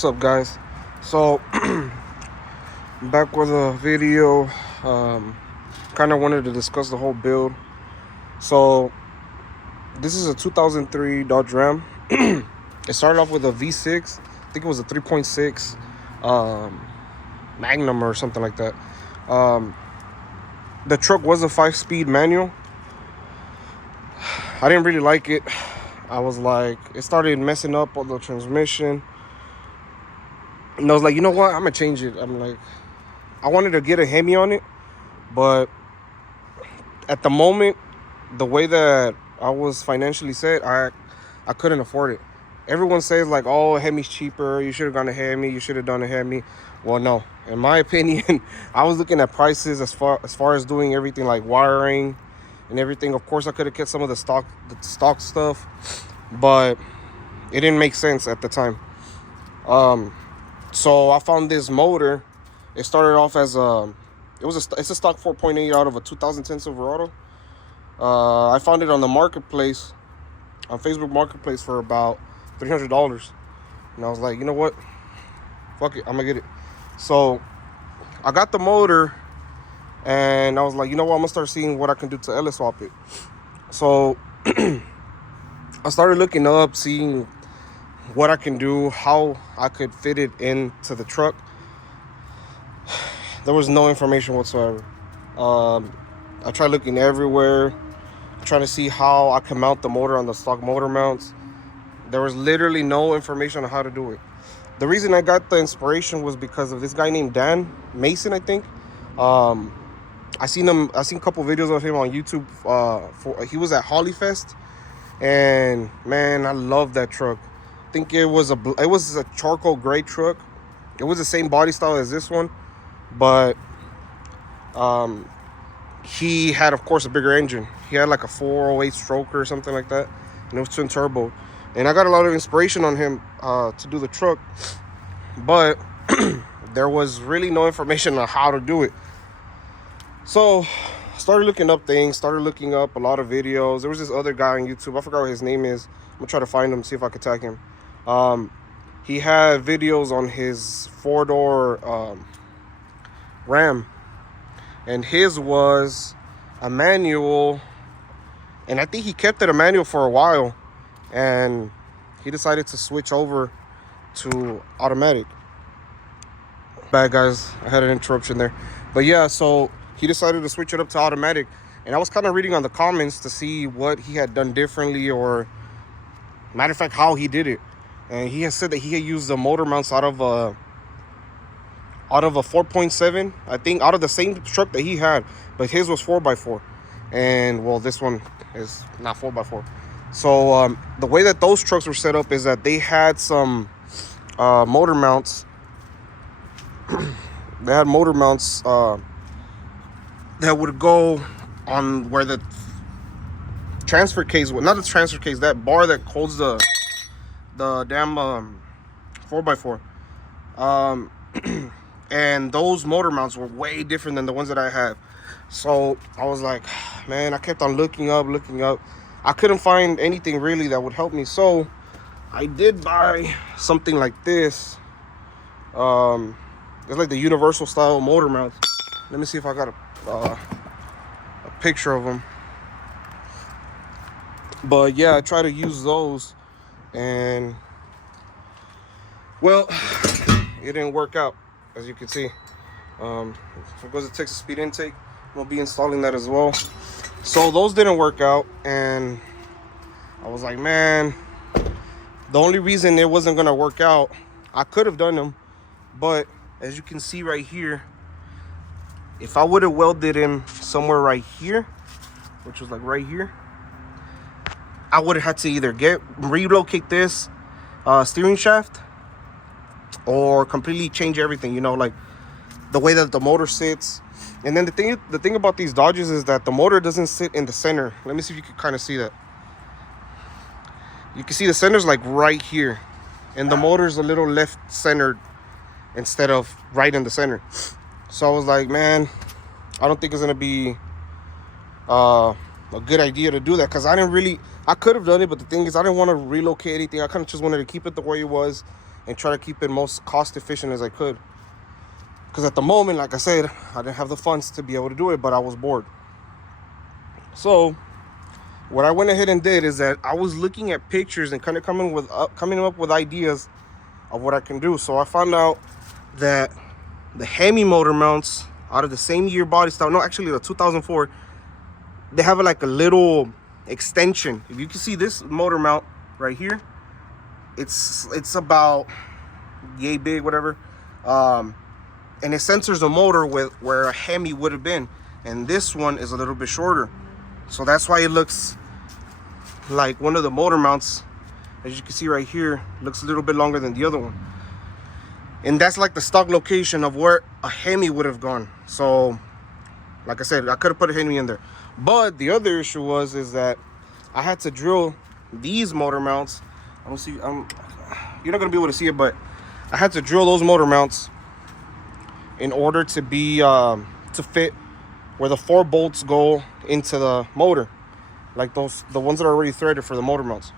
What's up, guys? So back with a video. Kind of wanted to discuss the whole build. So this is a 2003 Dodge Ram. It started off with a V6. I think it was a 3.6 Magnum or something like that. The truck was a 5-speed manual. I didn't really like it. I was like, it started messing up on the transmission. And I was like, you know what? I'm going to change it. I'm like, I wanted to get a Hemi on it. But at the moment, the way that I was financially set, I couldn't afford it. Everyone says like, oh, Hemi's cheaper. You should have gone to Hemi. You should have done a Hemi. Well, no. In my opinion, I was looking at prices as far as doing everything like wiring and everything. Of course, I could have kept some of the stock stuff, but it didn't make sense at the time. So I found this motor. It started off as it's a stock 4.8 out of a 2010 Silverado. I found it on the marketplace, on Facebook Marketplace, for about $300, and I was like, you know what? Fuck it, I'm gonna get it. So I got the motor, and I was like, you know what? I'm gonna start seeing what I can do to LS swap it. So I started looking up, seeing what I can do, how I could fit it into the truck. There was no information whatsoever. I tried looking everywhere, trying to see how I can mount the motor on the stock motor mounts. There was literally no information on how to do it. The reason I got the inspiration was because of this guy named Dan Mason, I think. I seen a couple videos of him on YouTube. He was at Hollyfest, and man, I love that truck. I think it was a charcoal gray truck. It was the same body style as this one, but he had, of course, a bigger engine. He had like a 408 stroker or something like that, and it was twin turbo. And I got a lot of inspiration on him to do the truck, but there was really no information on how to do it. So I started looking up things, started looking up a lot of videos. There was this other guy on YouTube. I forgot what his name is. I'm gonna try to find him, see if I could tag him. He had videos on his 4-door Ram, and his was a manual, and I think he kept it a manual for a while, and he decided to switch over to automatic. Bad, guys, I had an interruption there. But yeah, so he decided to switch it up to automatic, and I was kind of reading on the comments to see what he had done differently, or matter of fact, how he did it. And he has said that he had used the motor mounts out of a 4.7, I think, out of the same truck that he had, but his was 4x4, and well, this one is not 4x4. So the way that those trucks were set up is that they had some motor mounts. They had motor mounts that would go on where the transfer case, not the transfer case, that bar that holds the damn 4x4. And those motor mounts were way different than the ones that I have. So I was like, man, I kept on looking up. I couldn't find anything really that would help me. So I did buy something like this. It's like the universal style motor mounts. Let me see if I got a picture of them. But yeah, I try to use those, and well, it didn't work out, as you can see. If it goes to Texas speed intake, I'm gonna be installing that as well. So those didn't work out, and I was like, man, the only reason it wasn't gonna work out, I could have done them, but as you can see right here, if I would have welded him somewhere right here, which was like right here, I would have had to either relocate this steering shaft, or completely change everything, you know, like the way that the motor sits. And then the thing about these Dodges is that the motor doesn't sit in the center. Let me see if you can kind of see that. You can see the center's like right here, and the motor's a little left centered instead of right in the center. So I was like, man, I don't think it's gonna be a good idea to do that, because I could have done it, but the thing is, I didn't want to relocate anything. I kind of just wanted to keep it the way it was, and try to keep it most cost efficient as I could. Because at the moment, like I said, I didn't have the funds to be able to do it, but I was bored. So what I went ahead and did is that I was looking at pictures and kind of coming up with ideas of what I can do. So I found out that the Hemi motor mounts out of the same year body style, no, actually the 2004, they have like a little extension. If you can see this motor mount right here, it's about yay big, whatever, and it centers the motor with where a Hemi would have been, and this one is a little bit shorter, so that's why it looks like one of the motor mounts, as you can see right here, looks a little bit longer than the other one. And that's like the stock location of where a Hemi would have gone. So like I said, I could have put a Hemi in there, but the other issue is that I had to drill these motor mounts. I don't see, you're not gonna be able to see it, but I had to drill those motor mounts in order to be to fit where the 4 bolts go into the motor, like the ones that are already threaded for the motor mounts.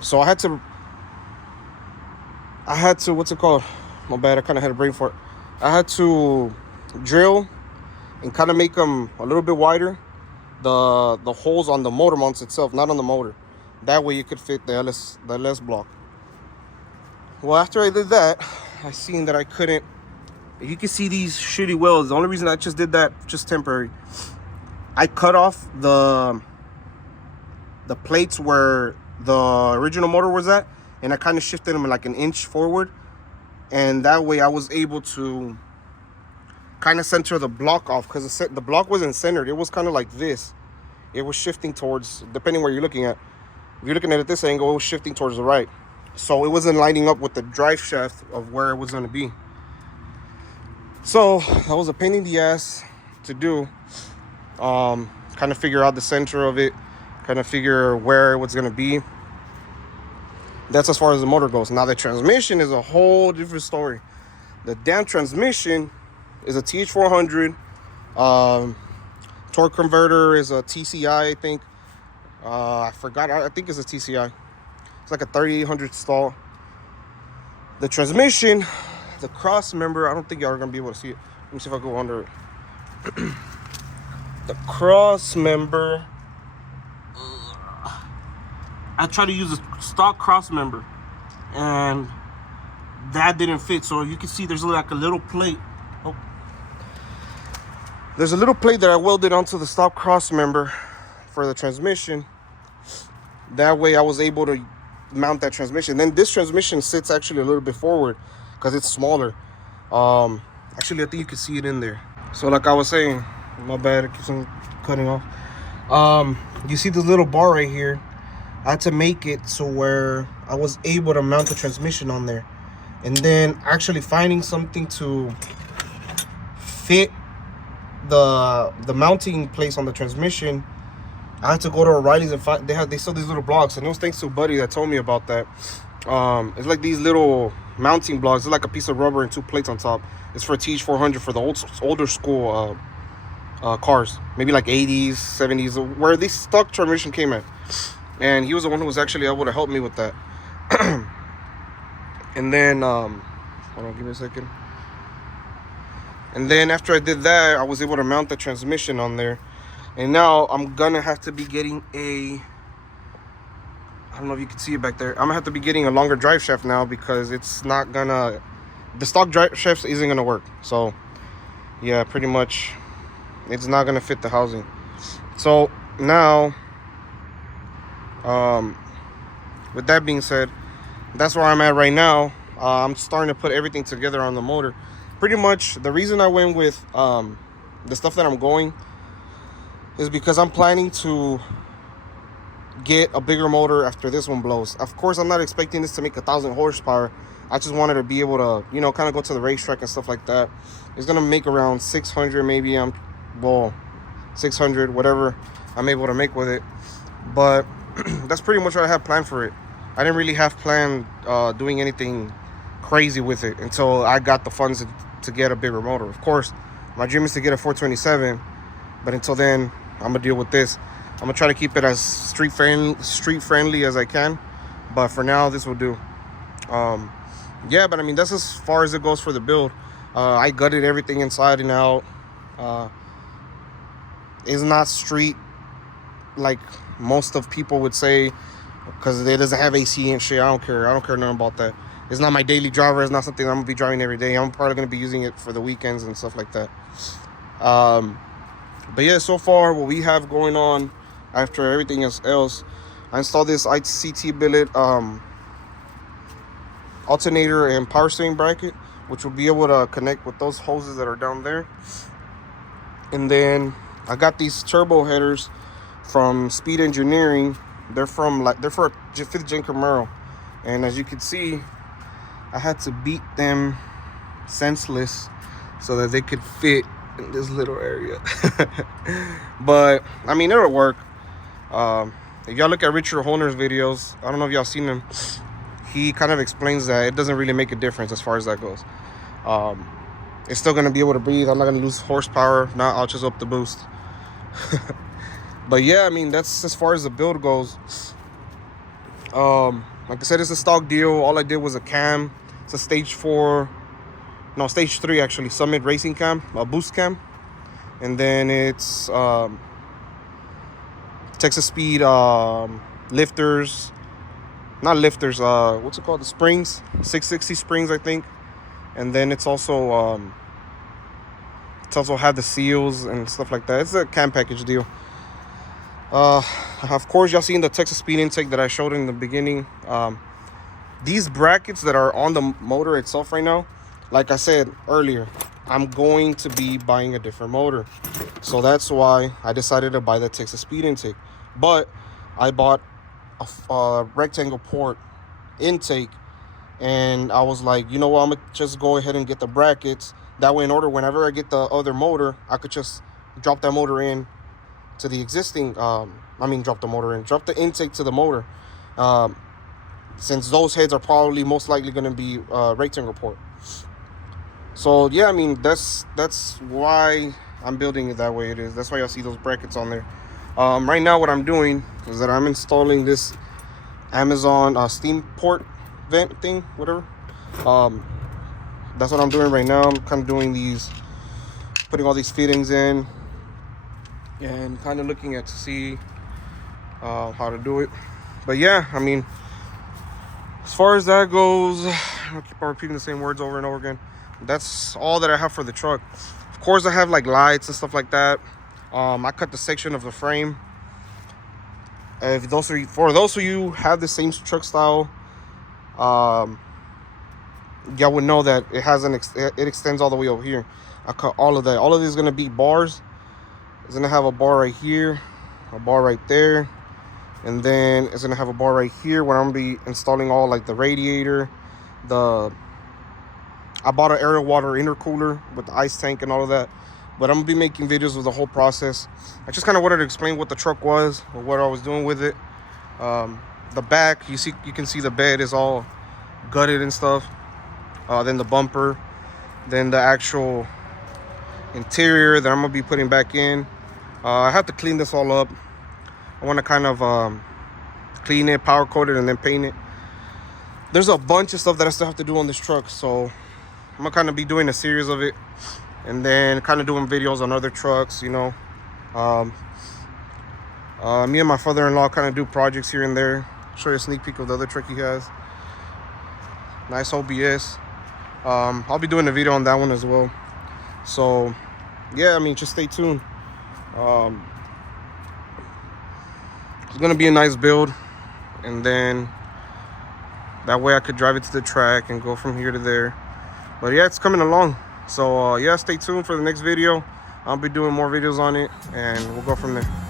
So I had to, what's it called? My bad, I kind of had a brain fart. I had to drill and kind of make them a little bit wider, the holes on the motor mounts itself, not on the motor. That way you could fit the LS block. Well, after I did that, I seen that I couldn't. You can see these shitty welds. The only reason I just did that, just temporary, I cut off the plates where the original motor was at, and I kind of shifted them like an inch forward, and that way I was able to kind of center the block off, because the block wasn't centered. It was kind of like this. It was shifting towards, depending where you're looking at. If you're looking at it this angle, it was shifting towards the right, so it wasn't lining up with the drive shaft of where it was going to be. So that was a pain in the ass to do. Kind of figure out the center of it, kind of figure where it was going to be. That's as far as the motor goes. Now the transmission is a whole different story. The damn transmission is a TH400. Torque converter is a TCI, I think. I forgot. I think it's a TCI. It's like a 3800 stall. The transmission, the cross member, I don't think y'all are gonna be able to see it. Let me see if I go under it. The cross member, I tried to use a stock cross member, and that didn't fit. So you can see there's like a little plate. Oh, there's a little plate that I welded onto the stock cross member for the transmission. That way I was able to mount that transmission. Then this transmission sits actually a little bit forward because it's smaller. Actually, I think you can see it in there. So like I was saying, my bad, it keeps on cutting off. You see this little bar right here? I had to make it so where I was able to mount the transmission on there, and then actually finding something to fit the mounting place on the transmission. I had to go to O'Reilly's and find they sell these little blocks, and it was thanks to a buddy that told me about that. It's like these little mounting blocks. It's like a piece of rubber and 2 plates on top. It's for a TH400 for the older school cars, maybe like 80s, 70s, where this stock transmission came at. And he was the one who was actually able to help me with that. And then, hold on, give me a second. And then after I did that, I was able to mount the transmission on there. And now I'm gonna have to be getting I don't know if you can see it back there. I'm gonna have to be getting a longer drive shaft now, because it's not gonna, the stock drive shaft isn't gonna work. So yeah, pretty much it's not gonna fit the housing. So now, with that being said, that's where I'm at right now. I'm starting to put everything together on the motor. Pretty much the reason I went with the stuff that I'm going is because I'm planning to get a bigger motor after this one blows. Of course, I'm not expecting this to make 1,000 horsepower. I just wanted to be able to, you know, kind of go to the racetrack and stuff like that. It's gonna make around 600 maybe. 600, whatever I'm able to make with it. But that's pretty much what I have planned for it. I didn't really have planned doing anything crazy with it until I got the funds to get a bigger motor. Of course, my dream is to get a 427, but until then, I'm gonna deal with this. I'm gonna try to keep it as street friendly as I can, but for now, this will do. Yeah, but I mean, that's as far as it goes for the build. I gutted everything inside and out. It's not street like most of people would say, because it doesn't have AC and shit. I don't care nothing about that. It's not my daily driver. It's not something I'm gonna be driving every day. I'm probably gonna be using it for the weekends and stuff like that. But yeah, so far what we have going on after everything else, I installed this ICT billet alternator and power steering bracket, which will be able to connect with those hoses that are down there. And then I got these turbo headers from Speed Engineering. They're for a 5th gen Camaro, and as you can see, I had to beat them senseless so that they could fit in this little area. But I mean, it'll work. If y'all look at Richard Holner's videos, I don't know if y'all seen them, he kind of explains that it doesn't really make a difference as far as that goes. It's still gonna be able to breathe. I'm not gonna lose horsepower. Now I'll just up the boost. But yeah, I mean, that's as far as the build goes. Like I said, it's a stock deal. All I did was a cam. It's a stage 3 actually, Summit Racing cam, a boost cam. And then it's Texas Speed lifters, not lifters, what's it called, the springs, 660 springs, I think. And then it's also had the seals and stuff like that. It's a cam package deal. Of course, y'all seen the Texas Speed intake that I showed in the beginning. These brackets that are on the motor itself right now, like I said earlier, I'm going to be buying a different motor, so that's why I decided to buy the Texas Speed intake. But I bought a rectangle port intake, and I was like, you know what, I'm gonna just go ahead and get the brackets. That way, in order, whenever I get the other motor, I could just drop that motor in to the existing, drop the intake to the motor, since those heads are probably most likely going to be rectangle port. So yeah, I mean, that's why I'm building it that way it is. That's why y'all see those brackets on there. Right now what I'm doing is that I'm installing this Amazon steam port vent thing, whatever. That's what I'm doing right now. I'm kind of doing these, putting all these fittings in, and kind of looking at to see how to do it. But yeah, I mean, as far as that goes, I'll keep on repeating the same words over and over again. That's all that I have for the truck. Of course, I have like lights and stuff like that. I cut the section of the frame. For those of you who have the same truck style, y'all would know that it has it extends all the way over here. I cut all of that. All of this is gonna be bars. It's gonna have a bar right here, a bar right there, and then it's gonna have a bar right here where I'm gonna be installing all like the radiator. I bought an aerial water intercooler with the ice tank and all of that, but I'm gonna be making videos of the whole process. I just kind of wanted to explain what the truck was or what I was doing with it. The back, you can see the bed is all gutted and stuff. Then the bumper, then the actual interior that I'm gonna be putting back in. I have to clean this all up. I want to kind of clean it, powder coat it, and then paint it. There's a bunch of stuff that I still have to do on this truck, so I'm gonna kind of be doing a series of it, and then kind of doing videos on other trucks, you know. Me and my father-in-law kind of do projects here and there. Show you a sneak peek of the other truck he has. Nice OBS. I'll be doing a video on that one as well. So yeah, I mean, just stay tuned. It's gonna be a nice build, and then that way I could drive it to the track and go from here to there. But yeah, it's coming along. So yeah, stay tuned for the next video. I'll be doing more videos on it, and we'll go from there.